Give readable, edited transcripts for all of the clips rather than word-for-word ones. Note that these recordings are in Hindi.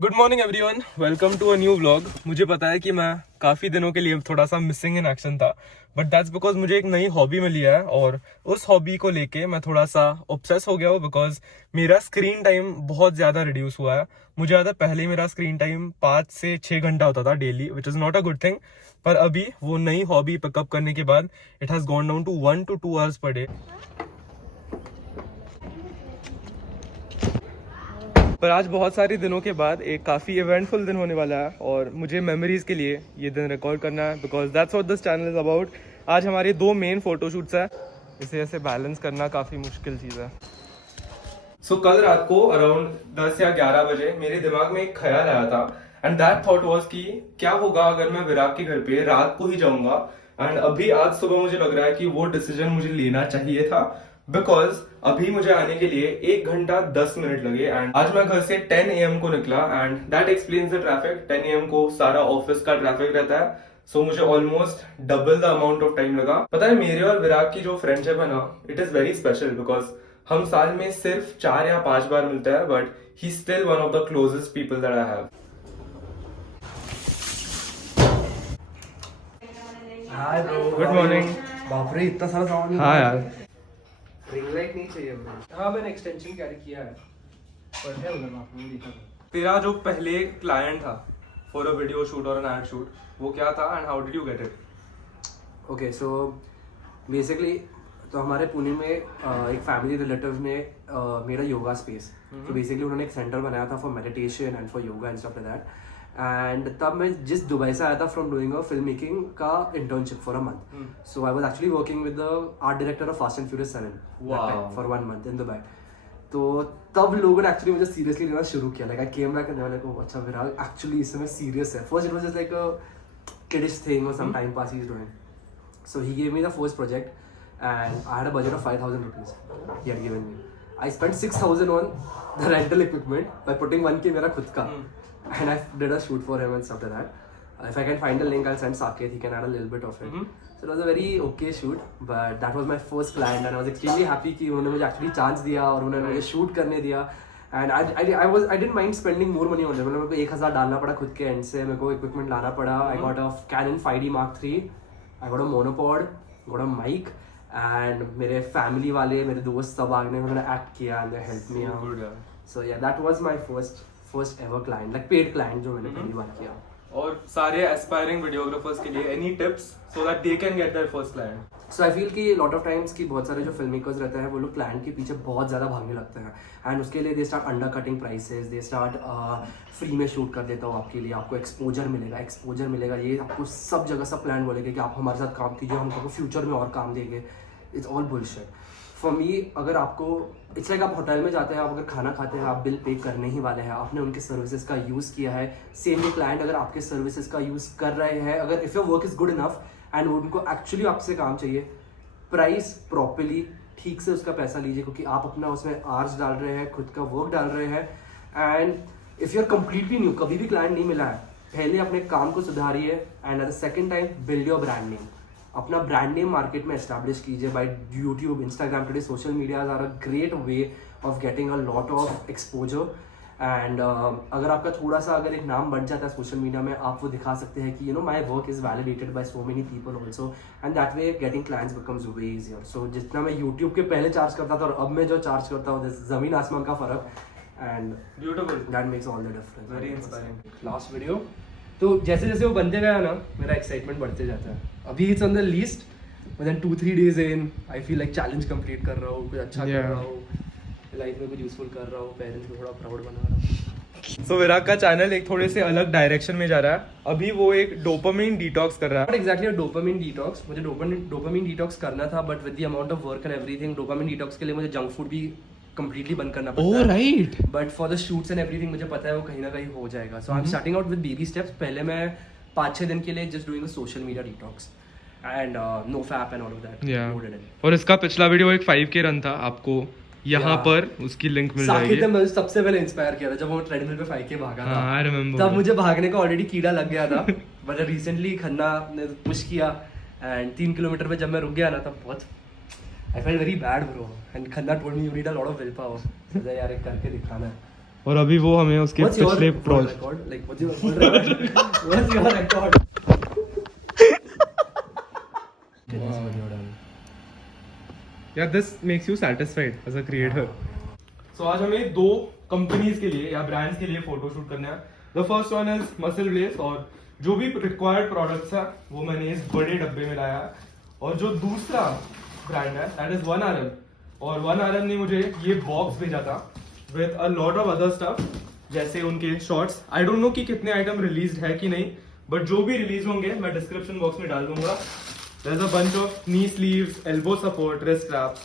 Good morning everyone, welcome to a new vlog. मुझे पता है कि मैं काफ़ी दिनों के लिए थोड़ा सा मिसिंग इन एक्शन था, बट दैट्स बिकॉज मुझे एक नई हॉबी मिली है और उस हॉबी को लेके मैं थोड़ा सा ऑब्सेस हो गया हूँ बिकॉज मेरा स्क्रीन टाइम बहुत ज़्यादा रिड्यूस हुआ है। मुझे याद है पहले मेरा स्क्रीन टाइम 5 से 6 घंटा होता था daily, which is not a good thing. पर अभी वो नई हॉबी पिकअप करने के बाद it has gone down to 1 to 2 hours per day. पर आज बहुत सारे दिनों के बाद एक काफ़ी इवेंटफुल दिन होने वाला है और मुझे मेमोरीज के लिए ये दिन रिकॉर्ड करना है because that's what this channel is about. आज हमारे 2 मेन फोटोशूट्स हैं, इसे ऐसे बैलेंस करना काफ़ी मुश्किल चीज़ है। सो कल रात को अराउंड 10 या 11 बजे मेरे दिमाग में एक ख्याल आया था एंड दैट थॉट वाज कि क्या होगा अगर मैं विराग के घर पे रात को ही जाऊंगा। एंड अभी आज सुबह मुझे लग रहा है कि वो डिसीजन मुझे लेना चाहिए था बिकॉज अभी मुझे आने के लिए 1 घंटा 10 मिनट लगे एंड आज मैं घर से 10 AM को निकला and that explains the traffic. 10 AM को सारा ऑफिस का ट्रैफिक रहता है, सो मुझे almost double the amount of time लगा। पता है मेरे और विराग की जो फ्रेंडशिप है ना, it is very special because हम साल में सिर्फ 4 या 5 बार मिलते हैं, but he still one of the closest people that I have. Hi bro, good morning. बाप रे इतना सारा सामान। हाँ यार, रिंग लाइट नहीं चाहिए ब्रो। हाँ मैंने एक्सटेंशन कैरी किया है, पर है उधर आपने देखा था। तेरा जो पहले क्लाइंट था फॉर अ वीडियो शूट और एन एड शूट, वो क्या था and how did you get it? Okay so basically तो हमारे पुणे में एक फैमिली रिलेटिव ने मेरा योगा स्पेस, तो बेसिकली उन्होंने एक सेंटर बनाया था for meditation and for yoga and stuff like that. And तब मैं जिस दुबई से आया था from doing a film making का internship for a month, so I was actually working with the art director of Fast and Furious 7 for 1 month in Dubai. तो तब लोगों ने एक्चुअली मुझे सीरियसली लेना शुरू किया। Like I came back and वाले को अच्छा विराग एक्चुअली इस समय सीरियस है। First it was just like a kiddish thing और सम टाइम पास ही is doing. So he gave me the first project and I had a budget of 5,000 rupees he had given me. I spent 6,000 on the rental equipment by putting 1K मेरा खुद का and I did a shoot for him and stuff like that. If I can find the link I'll send Saket, he can add a little bit of it. So it was a very okay shoot, but that was my first client and I was extremely happy कि उन्होंने मुझे actually chance दिया और उन्होंने मुझे shoot करने दिया। And I didn't mind spending more money on it. मतलब मेरे को 1,000 डालना पड़ा खुद के end से, मेरे को equipment लाना पड़ा। I got a Canon 5D Mark III. I got a monopod, got a mic, and मेरे family वाले, मेरे दोस्त सब आगे उन्होंने act किया and they helped me out. Good, yeah. So yeah, that was my first ever client, like paid client जो मैंने पहली बार किया। और सारे एस्पायरिंग वीडियोग्राफर्स के लिए any tips so that they can get their first client? So I feel कि लॉट ऑफ टाइम्स कि बहुत सारे जो फिल्म मेकर्स रहते हैं वो लोग क्लाइंट के पीछे बहुत ज़्यादा भागने लगते हैं एंड उसके लिए they start under cutting prices, they start free में शूट कर देता हूँ आपके लिए, आपको एक्सपोजर मिलेगा, ये आपको सब जगह सब क्लाइंट बोलेंगे कि आप हमारे साथ काम कीजिए, हम आपको फ्यूचर में और काम देंगे। It's all bullshit for me. अगर आपको इट्स लाइक आप होटल में जाते हैं, आप अगर खाना खाते हैं, आप बिल पे करने ही वाले हैं, आपने उनके सर्विसेज का यूज़ किया है। सेम ये क्लाइंट अगर आपके सर्विसेज का यूज़ कर रहे हैं, अगर if your work is good enough and उनको एक्चुअली आपसे काम चाहिए, प्राइस प्रॉपर्ली ठीक से उसका पैसा लीजिए क्योंकि आप अपना उसमें आवर्स डाल रहे हैं, खुद का वर्क डाल रहे हैं। And if you are completely new, कभी भी क्लाइंट नहीं मिला है, पहले अपने काम को सुधारिए and at the second time build your brand name. अपना ब्रांड नेम मार्केट में एस्टैब्लिश कीजिए by YouTube, Instagram, today social medias are a great way of getting a lot of exposure. And अगर आपका थोड़ा सा अगर एक नाम बढ़ जाता है सोशल मीडिया में, आप वो दिखा सकते हैं कि you know my work is validated by so many people also and that way getting clients becomes way easier. So जितना मैं यूट्यूब के पहले चार्ज करता था और अब मैं जो चार्ज करता हूँ, ज़मीन आसमान का फ़र्क। And beautiful, that makes all the difference. Very inspiring. Last video तो जैसे जैसे वो बनते गया ना, मेरा एक्साइटमेंट बढ़ते जाता है। अभी it's on the list, within 2-3 days in I feel like challenge complete कर रहा हूँ, कुछ अच्छा कर रहा हूँ, लाइफ में कुछ यूजफुल कर रहा हूँ, पेरेंट्स को थोड़ा प्राउड बना रहा हूँ। सो विराग का चैनल एक थोड़े से अलग डायरेक्शन में जा रहा है। अभी वो एक डोपामाइन डिटॉक्स कर रहा है। नॉट एग्जैक्टली डोपामाइन डिटॉक्स, मुझे डोपामाइन डिटॉक्स करना था, but with the amount of work and everything, dopamine detox के लिए मुझे जंक फूड भी कंप्लीटली बंद करना पड़ता है। Right. But for the shoots and everything मुझे पता है वो कहीं ना कहीं हो जाएगा। So I am starting out with baby steps. पहले मैं 5-6 दिन के लिए just doing a social media detox and no fap and all of that. Yeah. और इसका पिछला वीडियो एक 5K रन था, आपको यहाँ पर उसकी लिंक मिल जाएगी। साकिब ने मुझे सबसे पहले इंस्पायर किया था जब वो ट्रेडमिल पे 5K भागा था। I remember. तब मुझे भागने का ऑलरेडी कीड़ा लग गया था बट रिसेंटली खन्ना ने पुश किया एंड 3 किलोमीटर पे जब मैं रुक गया ना, तब बहुत I felt very bad bro and Khanna told me you need a lot of will power. यार एक करके दिखाना है। और अभी वो हमें उसके पिछले record? Like, what's your record? What's your record? Yeah, this makes you satisfied as a creator. So आज हमें दो कंपनीज के लिए या ब्रांड्स के लिए फोटो शूट करना है. The first one is Muscle Blaze और जो भी रिक्वायर्ड प्रोडक्ट्स है वो मैंने इस बड़े डब्बे में लाया है. और जो दूसरा ब्रांड है दैट इज 1RM और 1RM ने मुझे ये बॉक्स भेजा था with a lot of other stuff जैसे उनके शॉर्ट्स. आई डोंट नो कि कितने आइटम रिलीज्ड है कि नहीं, बट जो भी रिलीज होंगे मैं डिस्क्रिप्शन बॉक्स में डाल दूंगा. There's a bunch of knee sleeves, elbow support, wrist straps,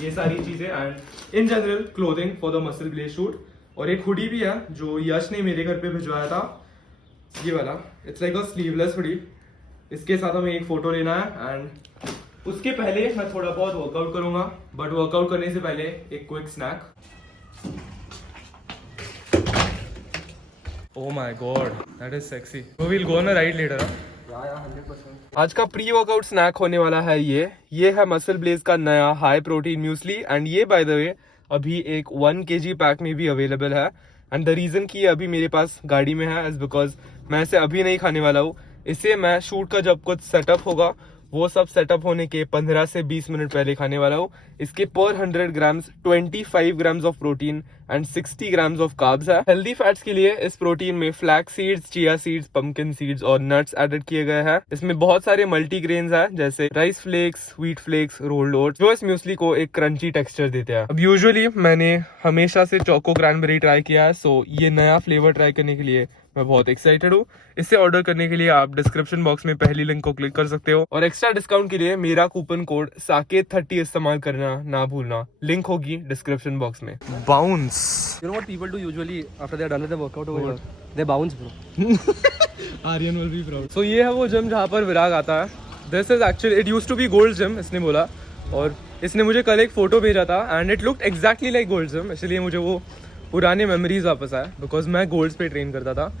ये सारी चीजें and in general clothing for the MuscleBlaze shoot. और एक हुडी भी है जो यश ने मेरे घर पे भिजवाया था, ये वाला. It's like a sleeveless hoodie. इसके साथ हमें एक फोटो लेना है एंड उसके पहले मैं थोड़ा बहुत वर्कआउट करूंगा, बट वर्कआउट करने से पहले एक quick snack. Oh my god, that is sexy. So we'll go on a ride later. Yeah, 100%. आज का प्री वर्कआउट स्नैक होने वाला है ये है मसल ब्लेज का नया हाई प्रोटीन म्यूसली एंड ये बाय द वे अभी एक 1 kg पैक में भी अवेलेबल है. एंड द रीजन कि ये अभी मेरे पास गाड़ी में है इज बिकॉज मैं इसे अभी नहीं खाने वाला हूँ. इसे मैं शूट का जब कुछ सेटअप होगा वो सब सेटअप होने के 15 से 20 मिनट पहले खाने वाला हूँ. इसके पर 100 grams 25 grams of protein and 60 grams of carbs है. हेल्दी फैट्स के लिए इस प्रोटीन में flax seeds, chia seeds, pumpkin seeds और नट्स एडेड किए गए हैं. इसमें बहुत सारे मल्टीग्रेन्स हैं जैसे rice flakes, wheat flakes, rolled oats जो इस म्यूसली को एक क्रंची टेक्सचर देते हैं. अब यूजुअली मैंने हमेशा से चोको क्रैनबेरी ट्राई किया है, सो ये नया फ्लेवर ट्राई करने के लिए मैं बहुत एक्साइटेड हूँ. इसे ऑर्डर करने के लिए आप डिस्क्रिप्शन बॉक्स में पहली लिंक को क्लिक कर सकते हो और एक्स्ट्रा डिस्काउंट के लिए मेरा कूपन कोड साकेत30 इस्तेमाल करना ना भूलना. लिंक होगी डिस्क्रिप्शन बॉक्स में. Bounce. You know what people do usually after they're done with the workout over here? They bounce, bro. Aryan will be proud. So ये है वो जिम जहाँ पर विराग आता है. This is actually it used to be Gold Gym इसने बोला, और इसने मुझे कल एक फोटो भेजा था and it looked exactly like gold gym. इसलिए मुझे वो पुराने मेमोरीज वापस आए बिकॉज मैं गोल्ड्स पे ट्रेन करता था.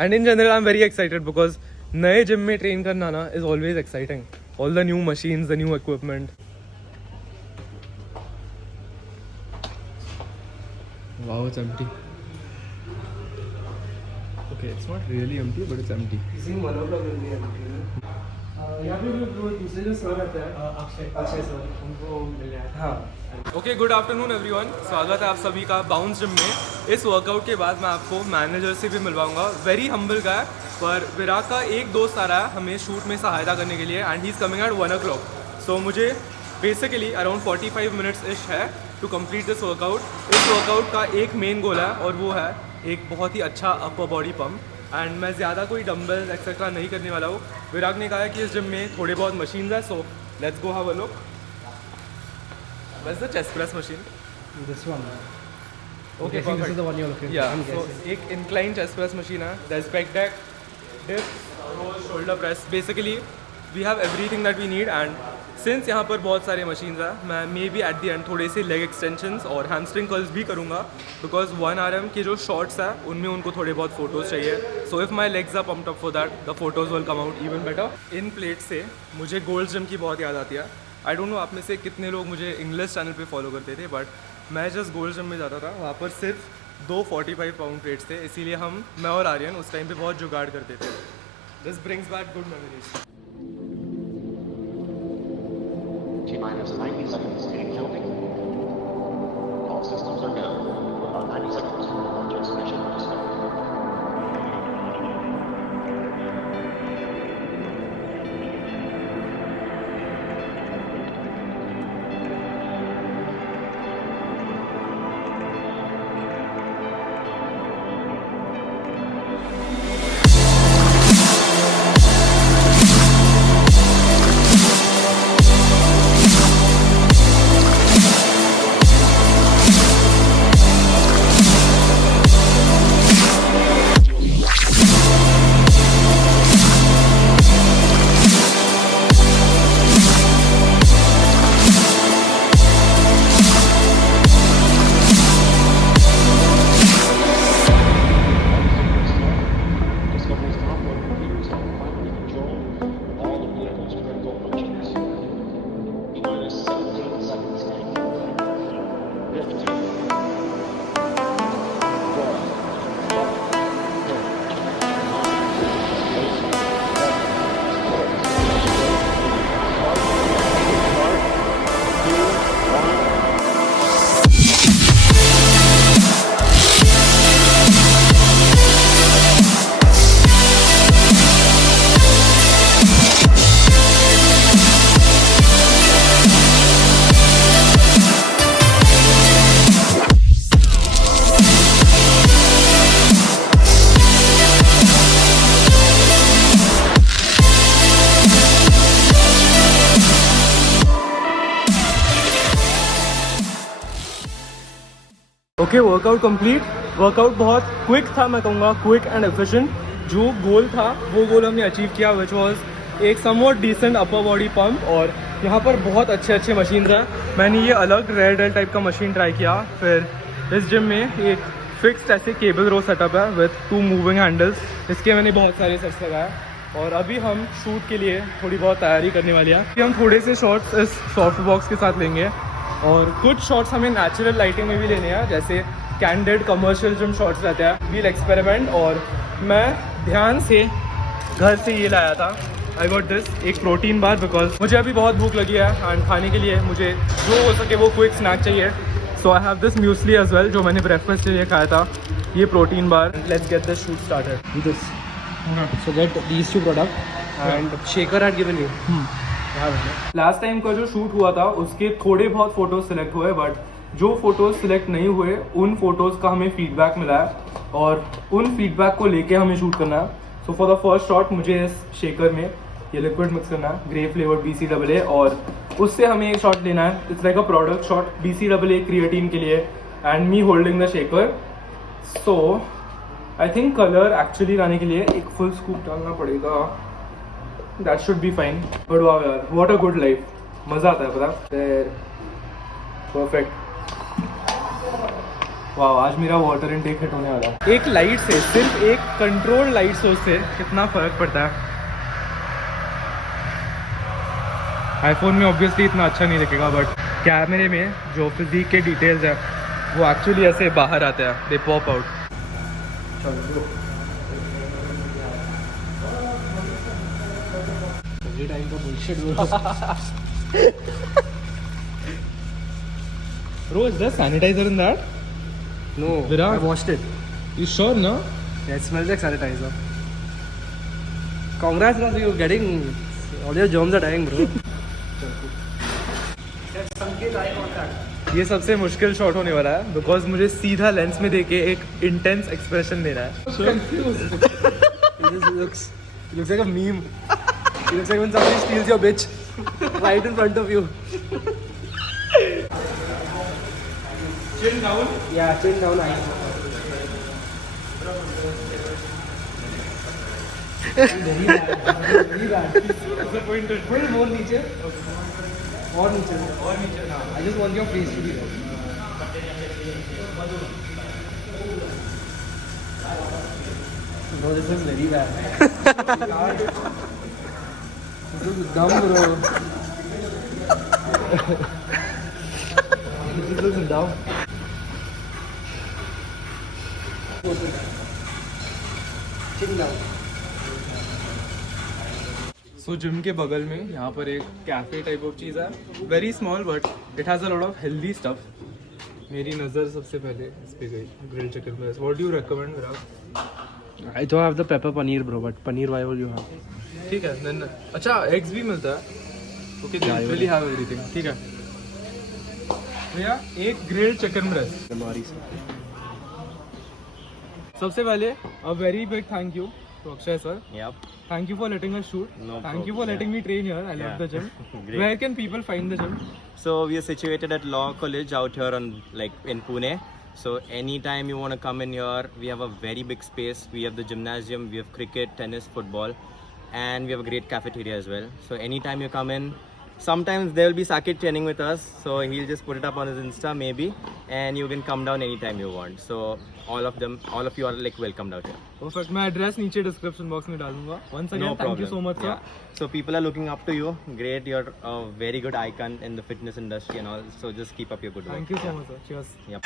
And in general I am very excited because नए जिम में ट्रेन करना ना is always exciting. All the new machines, the new equipment. Wow, it's empty. Okay, it's not really empty, but it's empty. Using monoblock will be empty. यहाँ पे जो दूसरे जो सर रहते हैं अक्षय सर, उनको मिल गया. हाँ. Okay, good afternoon everyone. स्वागत है आप सभी का बाउंस जिम में. इस वर्कआउट के बाद मैं आपको मैनेजर से भी मिलवाऊंगा. वेरी हम्बल गाय, पर विराग का एक दोस्त आ रहा है हमें शूट में सहायता करने के लिए and he is coming at 1 o'clock. सो मुझे बेसिकली अराउंड 45 मिनट्स इश है टू कम्प्लीट दिस वर्कआउट. इस वर्कआउट का एक मेन गोल है और वो है एक बहुत ही अच्छा अपर बॉडी पम्प. एंड मैं ज़्यादा कोई डम्बल एक्सेट्रा नहीं करने वाला हूँ. विराग ने कहा है कि इस जिम में थोड़े बहुत मशीन्स है, so let's go have a look. Where's the chest press machine? This one. Okay, I think this perfect. is the one you're looking for. Yeah, I'm so guessing. एक incline chest press machine है. There's pec deck, dips, rows, shoulder press. Basically, we have everything that we need. And since यहाँ पर बहुत सारे machines हैं, मैं may be at the end थोड़े से leg extensions और hamstring curls भी करूँगा because 1RM के जो shorts हैं उनमें उनको थोड़े बहुत photos चाहिए. So if my legs are pumped up for that, the photos will come out even better. In plate से मुझे गोल्ड जिम की बहुत याद आती है. आई डोंट नो आप में से कितने लोग मुझे इंग्लिश चैनल पे फॉलो करते थे, बट मैं जस्ट गोल्ड जिम में जाता था. वहाँ पर सिर्फ 2 45 पाउंड प्लेट्स थे, इसीलिए मैं और आर्यन उस टाइम पे बहुत जुगाड़ करते थे. This brings back good memories. T-minus 90 seconds being counting. All systems are go. About 90 seconds. Transmission will start. Okay, workout complete. Workout बहुत क्विक था, मैं कहूँगा क्विक एंड एफिशिएंट। जो गोल था वो गोल हमने अचीव किया, विच वाज एक somewhat decent upper body pump. और यहाँ पर बहुत अच्छे अच्छे मशीन्स हैं। मैंने ये अलग रेड टाइप का मशीन ट्राई किया। फिर इस जिम में एक फिक्स्ड ऐसे केबल रो सेटअप है विथ 2 मूविंग हैंडल्स। इसके मैंने बहुत सारे सेट्स लगाए और अभी हम शूट के लिए थोड़ी बहुत तैयारी करने वाली हैं। हम थोड़े से शॉट्स इस सॉफ्ट बॉक्स के साथ लेंगे और कुछ शॉट्स हमें नेचुरल लाइटिंग में भी लेने हैं, जैसे कैंडिड कमर्शियल जिम शॉट्स रहते हैं। We'll experiment. और मैं ध्यान से घर से ये लाया था, आई गॉट दिस, एक प्रोटीन बार, बिकॉज मुझे अभी बहुत भूख लगी है एंड खाने के लिए मुझे जो हो सके वो क्विक स्नैक चाहिए। So I have this muesli as well, जो मैंने ब्रेकफास्ट के लिए खाया था, ये protein bar. Let's get this shoot started. This. So get these 2 products and shaker had given you. Last time का जो शूट हुआ था उसके थोड़े बहुत फोटोज सिलेक्ट हुए, बट जो फोटोज सिलेक्ट नहीं हुए उन फोटोज का हमें फीडबैक मिला है और उन फीडबैक को लेके हमें शूट करना है। So for the first shot मुझे इस शेकर में ये लिक्विड मिक्स करना है, ग्रे फ्लेवर्ड BCAA, और उससे हमें एक शॉट लेना है। It's like a product shot, BCAA creatine के लिए and me holding the shaker. So I think colour actually लाने के लिए एक फुल स्कूप डालना पड़ेगा। That should be fine. But वाह यार, व्हाट अ गुड लाइफ, मज़ा आता है पता। परफेक्ट। वाह, आज मेरा वाटर इनटेक हिट होने वाला है। एक लाइट से, सिर्फ एक कंट्रोल लाइट सोर्स से कितना फ़र्क पड़ता है। आईफोन में ऑब्वियसली इतना अच्छा नहीं दिखेगा, बट कैमरे में जो फिजिक के डिटेल्स है वो एक्चुअली ऐसे बाहर आते हैं, दे पॉप आउट। Every time का bullshit bro. Bro, is there sanitizer in that? No, Virat? I washed it. You sure, no? Yeah, it smells like sanitizer. Congrats, bro. You're getting all your germs are dying, bro. ये सबसे मुश्किल शॉट होने वाला है, बिकॉज मुझे सीधा लेंस में देके एक इंटेंस एक्सप्रेशन देना है। Confused. He looks like a meme. He looks like when somebody steals your bitch right in front of you. Chin down. Yeah, chin down. Very bad. Disappointed. Full more नीचे. और नीचे. I just want your face to be there. Bro, this is very bad. This is dumb, bro. This is dumb. Chin down. So gym के बगल में यहाँ पर एक कैफे टाइप ऑफ चीज़ है, very small but it has a lot of healthy stuff. मेरी नज़र सबसे पहले इस पे गई, grill chicken place. What do you recommend Virat? I don't have the pepper paneer, bro, but paneer why would you have? ठीक है, देन अच्छा एग्स भी मिलता है। Okay, they literally have everything. ठीक है भैया, एक ग्रिल्ड चिकन ब्रेस्ट। सबसे पहले a very big thank you to Akshay sir. Yep. Thank you for letting us shoot. No Thank you for problem, letting me train here. I love Yeah. the gym. Great. Where can people find the gym? So we are situated at Law College out here on in Pune. So anytime you want to come in here, we have a very big space. We have the gymnasium, we have cricket, tennis, football, and we have a great cafeteria as well. So anytime you come in, sometimes there will be Sakit training with us. So he'll just put it up on his Insta maybe, and you can come down anytime you want. So all of you are like welcomed out here. Perfect. मैं एड्रेस नीचे डिस्क्रिप्शन बॉक्स में डाल दूंगा. Once again, thank you so much, sir. Yeah. So people are looking up to you. Great, you're a very good icon in the fitness industry and all. So just keep up your good work. Thank you so much, sir. Cheers. Yep.